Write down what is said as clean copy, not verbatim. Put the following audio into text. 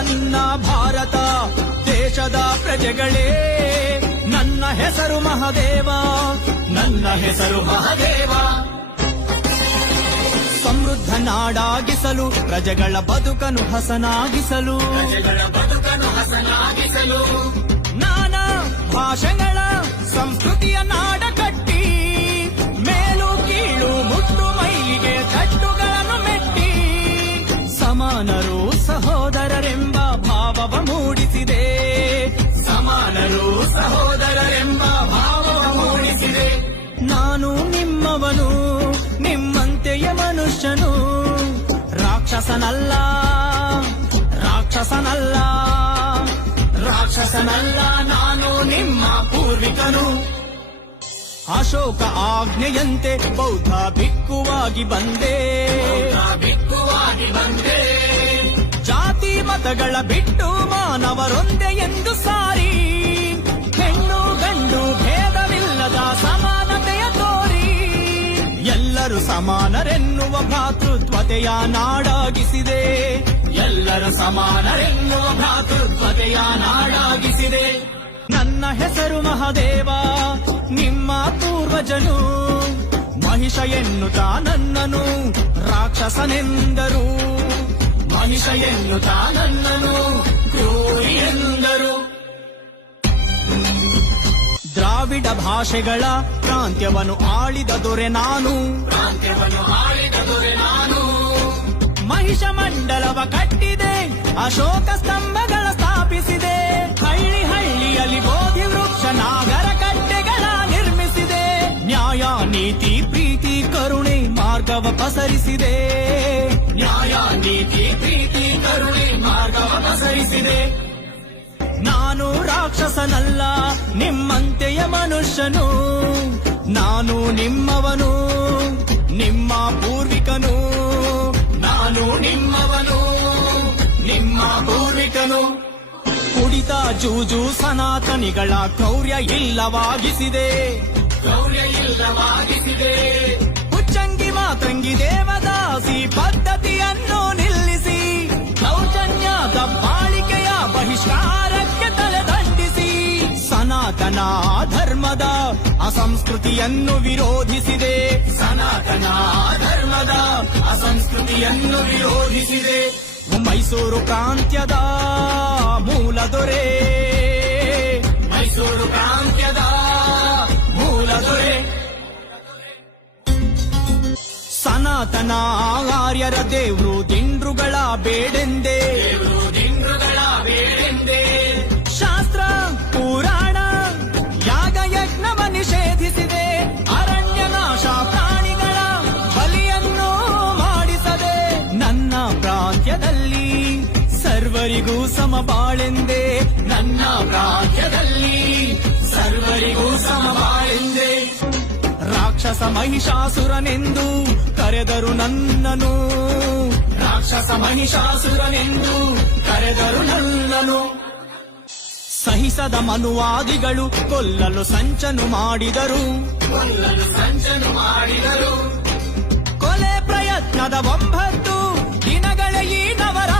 ನನ್ನ ಭಾರತ ದೇಶದ ಪ್ರಜೆಗಳೇ, ನನ್ನ ಹೆಸರು ಮಹದೇವ, ನನ್ನ ಹೆಸರು ಮಹದೇವ. ಸಮೃದ್ಧ ನಾಡಾಗಿಸಲು, ಪ್ರಜೆಗಳ ಬದುಕನ್ನು ಹಸನಾಗಿಸಲು, ನಾನಾ ಭಾಷೆಗಳ ಸಂಸ್ಕೃತಿಯ ನಾಡ ಕಟ್ಟಿ, ಮೇಲು ಕೀಳು ಮುಟ್ಟು ಮೈಲಿಗೆ ತಟ್ಟುಗಳನ್ನು ಮೆಟ್ಟಿ, ಸಮಾನರು ಸಹೋದರರೆಂಬ ಭಾವವ ಮೂಡಿಸಿದೆ, ಸಮಾನರು ಸಹೋದರರೆಂಬ ಭಾವವ ಮೂಡಿಸಿದೆ. ನಾನು ನಿಮ್ಮವನು, ನಿಮ್ಮಂತೆಯ ಮನುಷ್ಯನು, ರಾಕ್ಷಸನಲ್ಲ ರಾಕ್ಷಸನಲ್ಲ ರಾಕ್ಷಸನಲ್ಲ, ನಾನು ನಿಮ್ಮ ಪೂರ್ವಿಕನು. ಅಶೋಕ ಆಜ್ಞೆಯಂತೆ ಬೌದ್ಧ ಭಿಕ್ಕುವಾಗಿ ಬಂದೆ, ಜಾತಿ ಮತಗಳ ಬಿಟ್ಟು ಮಾನವರೊಂದೇ ಎಂದು ಸಾರಿ, ಹೆಣ್ಣು ಗಂಡು ಭೇದವಿಲ್ಲದ ಸಮಾನತೆಯ ತೋರಿ, ಎಲ್ಲರೂ ಸಮಾನರೆನ್ನುವ ಭ್ರಾತೃತ್ವತೆಯ ನಾಡಾಗಿಸಿದೆ, ಎಲ್ಲರೂ ಸಮಾನರೆನ್ನುವ ಭ್ರಾತೃತ್ವತೆಯ ನಾಡಾಗಿಸಿದೆ. ನನ್ನ ಹೆಸರು ಮಹದೇವ, ನಿಮ್ಮ ಪೂರ್ವಜನು ಮಹಿಷ ಎನ್ನುತ್ತಾ ನನ್ನನು ರಾಕ್ಷಸನೆಂದರು, ಮಹಿಷ ಎನ್ನುತ್ತಾ ನನ್ನನು ಕ್ರೂರಿ ಎಂದರು. ದ್ರಾವಿಡ ಭಾಷೆಗಳ ಪ್ರಾಂತ್ಯವನ್ನು ಆಳಿದ ದೊರೆ ನಾನು, ಮಹಿಷ ಮಂಡಲವ ಕಟ್ಟಿದೆ, ಅಶೋಕ ಸ್ತಂಭಗಳ ಸ್ಥಾಪಿಸಿದೆ, ಹಳ್ಳಿ ಹಳ್ಳಿಯಲ್ಲಿ ಬೋಧಿ ವೃಕ್ಷ ನಾಗರ ಕಟ್ಟೆಗಳ ನಿರ್ಮಿಸಿದೆ, ನ್ಯಾಯ ನೀತಿ ಪ್ರೀತಿ ಕರುಣೆ ಮಾರ್ಗವ ಪಸರಿಸಿದೆ, ನ್ಯಾಯ ನೀತಿ ಪ್ರೀತಿ ಕರುಣೆ ಮಾರ್ಗವ ಪಸರಿಸಿದೆ. ನಾನು ರಾಕ್ಷಸನಲ್ಲ, ನಿಮ್ಮಂತೆಯ ಮನುಷ್ಯನು, ನಾನು ನಿಮ್ಮವನು, ನಿಮ್ಮ ಪೂರ್ವಿಕನು, ನಾನು ನಿಮ್ಮವನು, ನಿಮ್ಮ ಪೂರ್ವಿಕನು. ಕುಡಿತ ಜೂಜು ಸನಾತನಿಗಳ ಕ್ರೌರ್ಯ ಇಲ್ಲವಾಗಿಸಿದೆ, ಕ್ರೌರ್ಯ ಇಲ್ಲವಾಗಿಸಿದೆ. ಹುಚ್ಚಂಗಿ ಮಾತಂಗಿ ದೇವದಾಸಿ ಪದ್ಧತಿಯನ್ನು ನಿಲ್ಲಿಸಿ, ದೌರ್ಜನ್ಯ ದಬ್ಬಾಳಿಕೆಯ ಬಹಿಷ್ಕಾರಕ್ಕೆ ತಲೆದಂಡಿಸಿ, ಸನಾತನ ಧರ್ಮದ ಅಸಂಸ್ಕೃತಿಯನ್ನು ವಿರೋಧಿಸಿದೆ, ಸನಾತನ ಧರ್ಮದ ಅಸಂಸ್ಕೃತಿಯನ್ನು ವಿರೋಧಿಸಿದೆ. ಮೈಸೂರು ಪ್ರಾಂತ್ಯದ ಮೂಲ ದೊರೆ, ಮೈಸೂರು ಪ್ರಾಂತ್ಯದ ಮೂಲ ದೊರೆ, ಸನಾತನ ಆರ್ಯರ ದೇವ್ರು ದಿಂಡ್ರುಗಳ ಬೇಡೆಂದೇ, ಶಾಸ್ತ್ರ ಪುರಾಣ ಯಾಗ ಯಜ್ಞವ ನಿಷೇಧಿಸಿದೆ, ಅರಣ್ಯ ನಾಶ ಪ್ರಾಣಿಗಳ ಬಲಿಯನ್ನು ಮಾಡಿಸದೆ, ನನ್ನ ಪ್ರಾಂತ್ಯದಲ್ಲಿ ಸರ್ವರಿಗೂ ಸಮಬಾಳೆಂದೇ, ನನ್ನ ಪ್ರಾಂತ್ಯದಲ್ಲಿ ಸರ್ವರಿಗೂ ಸಮಬಾಳೆಂದೇ. ರಾಕ್ಷಸ ಮಹಿಷಾಸುರನೆಂದು ಕರೆದರು ನನ್ನನು, ರಾಕ್ಷಸ ಮಹಿಷಾಸುರನೆಂದು ಕರೆದರು ನನ್ನನು. ಸಹಿಸದ ಮನುವಾದಿಗಳು ಕೊಲ್ಲಲು ಸಂಚನು ಮಾಡಿದರು, ಕೊಲೆ ಪ್ರಯತ್ನದ 9 ದಿನಗಳೇ ಈ ನವರ